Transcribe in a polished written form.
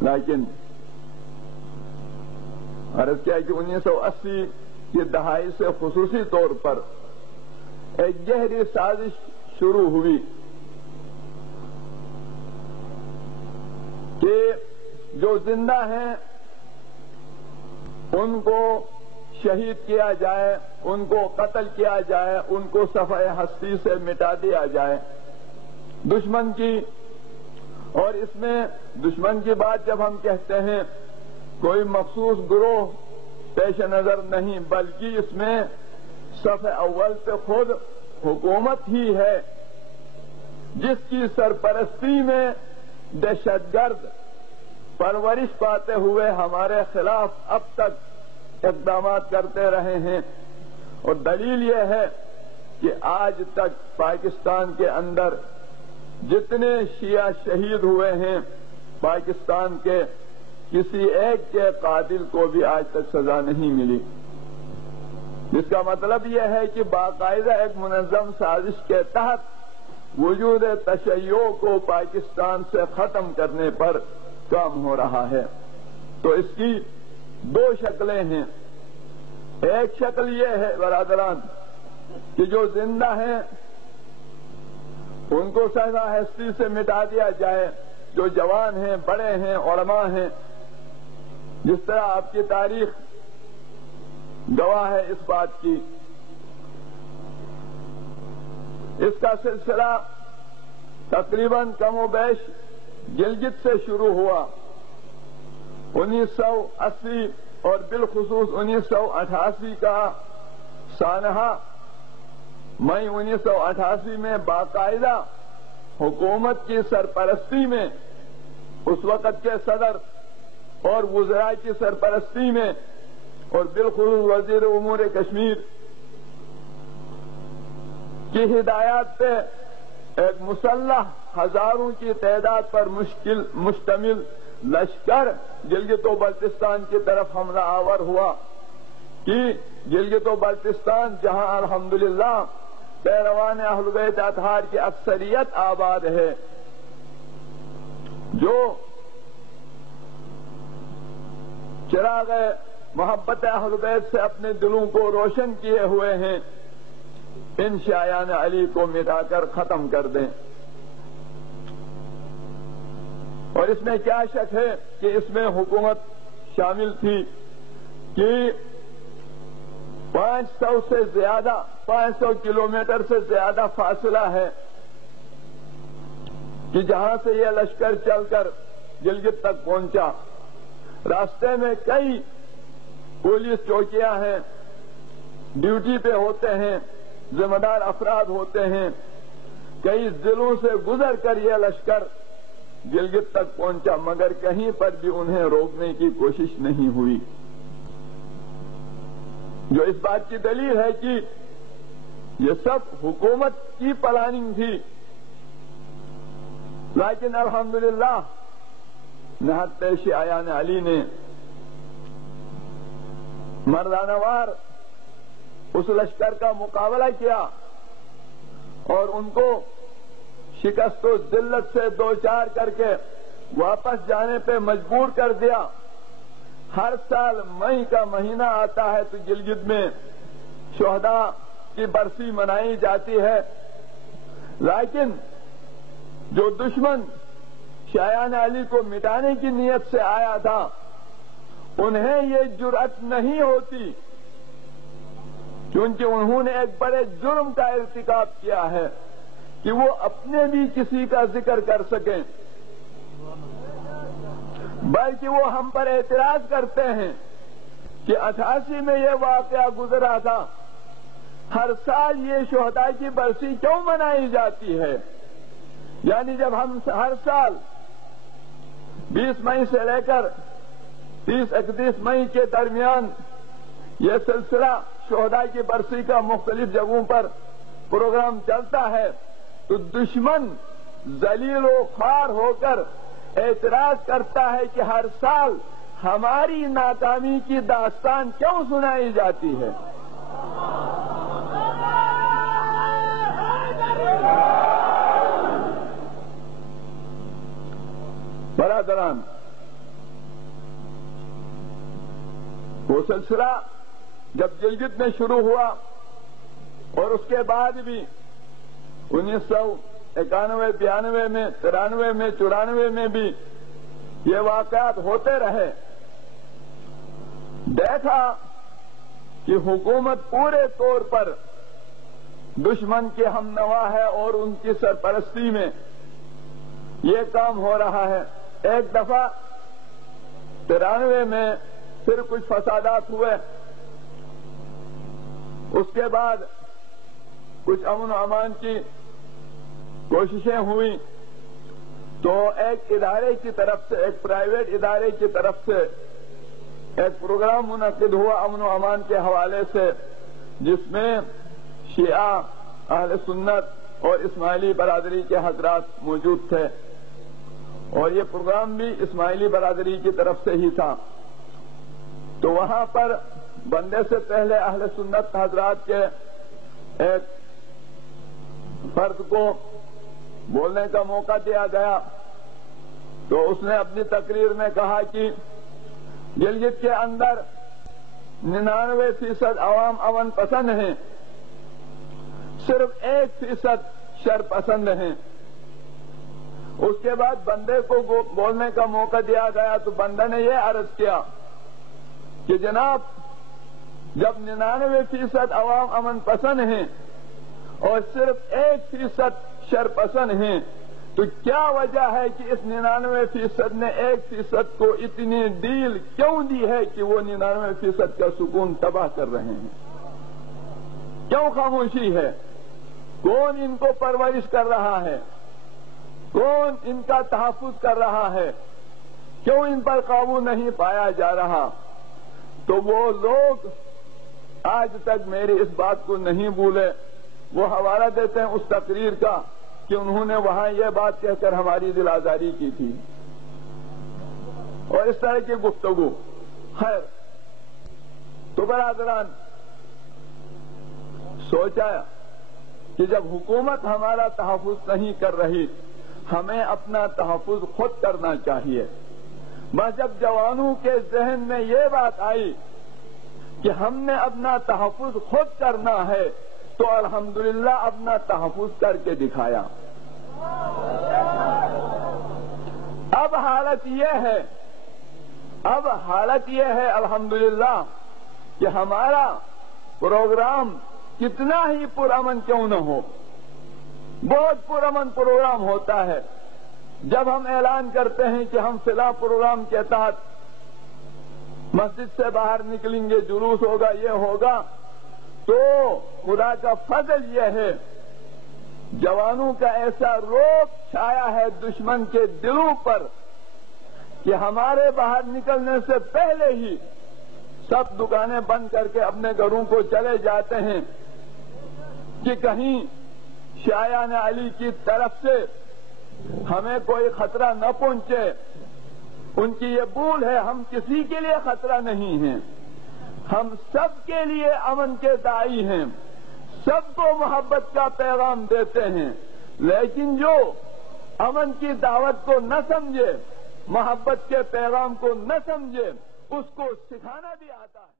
لیکن عرض کیا کہ 1980 کی دہائی سے خصوصی طور پر ایک گہری سازش شروع ہوئی کہ جو زندہ ہیں ان کو شہید کیا جائے، ان کو قتل کیا جائے، ان کو صفحہ ہستی سے مٹا دیا جائے دشمن کی۔ اور اس میں دشمن کی بات جب ہم کہتے ہیں کوئی مخصوص گروہ پیش نظر نہیں، بلکہ اس میں صف اول پہ خود حکومت ہی ہے جس کی سرپرستی میں دہشت گرد پرورش پاتے ہوئے ہمارے خلاف اب تک اقدامات کرتے رہے ہیں۔ اور دلیل یہ ہے کہ آج تک پاکستان کے اندر جتنے شیعہ شہید ہوئے ہیں پاکستان کے کسی ایک کے قاتل کو بھی آج تک سزا نہیں ملی، جس کا مطلب یہ ہے کہ باقاعدہ ایک منظم سازش کے تحت وجود تشیع کو پاکستان سے ختم کرنے پر کام ہو رہا ہے۔ تو اس کی دو شکلیں ہیں۔ ایک شکل یہ ہے برادران کہ جو زندہ ہیں ان کو صحیح ہستی سے مٹا دیا جائے، جو جوان ہیں، بڑے ہیں، علماء ہیں، جس طرح آپ کی تاریخ گواہ ہے اس بات کی۔ اس کا سلسلہ تقریباً کم و بیش گلگت سے شروع ہوا 1980 اور بالخصوص 1988 کا سانحہ مئی 1988 میں باقاعدہ حکومت کی سرپرستی میں اس وقت کے صدر اور وزراء کی سرپرستی میں اور بالخصوص وزیر امور کشمیر کی ہدایات پہ ایک مسلح ہزاروں کی تعداد پر مشتمل لشکر گلگت و بلتستان کی طرف حملہ آور ہوا کہ گلگت و بلتستان جہاں الحمدللہ پیروان اہل بیت اطہار کی اکثریت آباد ہے، جو چراغ محبت اہل بیت سے اپنے دلوں کو روشن کیے ہوئے ہیں، ان شایان علی کو مٹا کر ختم کر دیں۔ اور اس میں کیا شک ہے کہ اس میں حکومت شامل تھی کہ 500 کلومیٹر سے زیادہ فاصلہ ہے کہ جہاں سے یہ لشکر چل کر گلگت تک پہنچا۔ راستے میں کئی پولیس چوکیاں ہیں، ڈیوٹی پہ ہوتے ہیں، ذمہ دار افراد ہوتے ہیں، کئی ضلعوں سے گزر کر یہ لشکر گلگت تک پہنچا، مگر کہیں پر بھی انہیں روکنے کی کوشش نہیں ہوئی، جو اس بات کی دلیل ہے کہ یہ سب حکومت کی پلاننگ تھی۔ لیکن الحمدللہ نہت پیش عیان علی نے مردانہ وار اس لشکر کا مقابلہ کیا اور ان کو شکست و ذلت سے دوچار کر کے واپس جانے پہ مجبور کر دیا۔ ہر سال مئی کا مہینہ آتا ہے تو گلگت میں شہداء کی برسی منائی جاتی ہے، لیکن جو دشمن شایان علی کو مٹانے کی نیت سے آیا تھا انہیں یہ جرأت نہیں ہوتی، کیونکہ انہوں نے ایک بڑے جرم کا ارتکاب کیا ہے کہ وہ اپنے بھی کسی کا ذکر کر سکیں، بلکہ وہ ہم پر اعتراض کرتے ہیں کہ 88 میں یہ واقعہ گزرا تھا، ہر سال یہ شہداء کی برسی کیوں منائی جاتی ہے؟ یعنی جب ہم ہر سال 20 مئی سے لے کر 30-31 مئی کے درمیان یہ سلسلہ شہداء کی برسی کا مختلف جگہوں پر پروگرام چلتا ہے تو دشمن ذلیل و خوار ہو کر اعتراض کرتا ہے کہ ہر سال ہماری ناکامی کی داستان کیوں سنائی جاتی ہے؟ برادران، وہ سلسلہ جب گلگت میں شروع ہوا اور اس کے بعد بھی 1991 92 میں 93 میں 94 میں بھی یہ واقعات ہوتے رہے، دیکھا کہ حکومت پورے طور پر دشمن کے ہم نوا ہے اور ان کی سرپرستی میں یہ کام ہو رہا ہے۔ ایک دفعہ 93 میں پھر کچھ فسادات ہوئے، اس کے بعد کچھ امن و امان کی کوششیں ہوئی، تو ایک ادارے کی طرف سے، ایک پرائیویٹ ادارے کی طرف سے ایک پروگرام منعقد ہوا امن و امان کے حوالے سے، جس میں شیعہ، اہل سنت اور اسماعیلی برادری کے حضرات موجود تھے، اور یہ پروگرام بھی اسماعیلی برادری کی طرف سے ہی تھا۔ تو وہاں پر بندے سے پہلے اہل سنت حضرات کے ایک فرد کو بولنے کا موقع دیا گیا، تو اس نے اپنی تقریر میں کہا کہ گلگت کے اندر 99% عوام امن پسند ہیں، صرف 1% شر پسند ہیں۔ اس کے بعد بندے کو بولنے کا موقع دیا گیا تو بندہ نے یہ عرض کیا کہ جناب، جب 99% عوام امن پسند ہیں اور صرف 1% شر پسند ہیں، تو کیا وجہ ہے کہ اس 99% نے 1% کو اتنی ڈیل کیوں دی ہے کہ وہ 99% کا سکون تباہ کر رہے ہیں؟ کیوں خاموشی ہے؟ کون ان کو پرورش کر رہا ہے؟ کون ان کا تحفظ کر رہا ہے؟ کیوں ان پر قابو نہیں پایا جا رہا؟ تو وہ لوگ آج تک میری اس بات کو نہیں بھولے، وہ حوالہ دیتے ہیں اس تقریر کا کہ انہوں نے وہاں یہ بات کہہ کر ہماری دل آزاری کی تھی، اور اس طرح کی گفتگو۔ خیر، تو برادران، سوچا کہ جب حکومت ہمارا تحفظ نہیں کر رہی، ہمیں اپنا تحفظ خود کرنا چاہیے۔ بس جب جوانوں کے ذہن میں یہ بات آئی کہ ہم نے اپنا تحفظ خود کرنا ہے، تو الحمدللہ اپنا تحفظ کر کے دکھایا۔ اب حالت یہ ہے الحمدللہ کہ ہمارا پروگرام کتنا ہی پرامن کیوں نہ ہو، بہت پرامن پروگرام ہوتا ہے۔ جب ہم اعلان کرتے ہیں کہ ہم فلاں پروگرام کے تحت مسجد سے باہر نکلیں گے، جلوس ہوگا، یہ ہوگا، تو خدا کا فضل یہ ہے، جوانوں کا ایسا روب چھایا ہے دشمن کے دلوں پر کہ ہمارے باہر نکلنے سے پہلے ہی سب دکانیں بند کر کے اپنے گھروں کو چلے جاتے ہیں کہ کہیں شایان علی کی طرف سے ہمیں کوئی خطرہ نہ پہنچے۔ ان کی یہ بھول ہے، ہم کسی کے لیے خطرہ نہیں ہیں، ہم سب کے لیے امن کے داعی ہیں، سب کو محبت کا پیغام دیتے ہیں، لیکن جو امن کی دعوت کو نہ سمجھے، محبت کے پیغام کو نہ سمجھے، اس کو سکھانا بھی آتا ہے۔